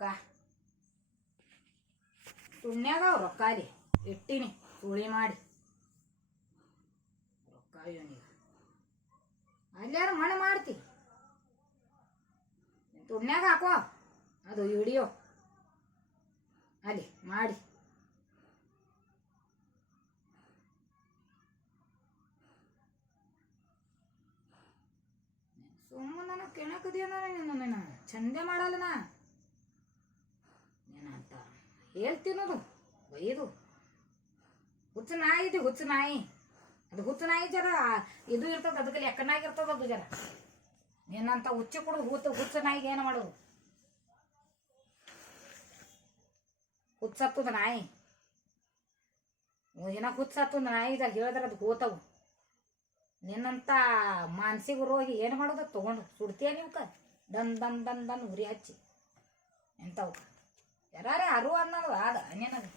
ರೊಕ್ಕ ತುಣ್ಯಾಗ ರೊಕ್ಕ ರೀ ಇಟ್ಟಿನಿ ಸುಳಿ ಮಾಡಿ ರೊಕ್ಕ ಇವನಿಗೆ ಅಲ್ಲಾರು ಮಣ್ಣು ಮಾಡ್ತಿ ತುಣ್ಯಾಗ ಹಾಕೋ ಅದು ವಿಡಿಯೋ ಅಲ್ಲಿ ಮಾಡಿ ಸುಮ್ಮನೆ ನನಗೆ ಕೆಣಕದಿಯ ನೀನು ಚಂದೆ ಮಾಡಲ್ಲ ಏನಂತ ಹೇಳ್ತೀನದು ಬೈದು ಹುಚ್ಚ ನಾಯಿ ಇದು ಹುಚ್ಚ ನಾಯಿ ಅದು ಹುಚ್ಚ ನಾಯಿ ಜರ ಇದು ಇರ್ತದ ಅದಕ್ಕೆ ಲೆಕ್ಕನಾಗಿರ್ತದ ಅದು ಜರ ಏನಂತ ಹುಚ್ಚಿ ಕೊಡು ಹುಚ್ಚ ನಾಯಿಗೆ ಏನು ಮಾಡೋದು ಹುಚ್ಚತ್ತದ ನಾಯಿ ಏನೋ ಹುಚ್ಚತ್ತದ ನಾಯಿ ಇದಾಗ ಹೇಳಿದ್ರೆ ಅದು ಹೋತವು ನಿನ್ನಂತ ಮಾನಸಿಕ ರೋಗಿ ಏನು ಮಾಡೋದು ತೊಗೊಂಡು ಸುಡ್ತೀಯ ನೀವ್ಕ ದನ್ ಉರಿ ಹಚ್ಚಿ ಎಂಥವು ಯಾರೇ ಅರು ಅನ್ನೋದು ಆದ ಅನ್ಯನದು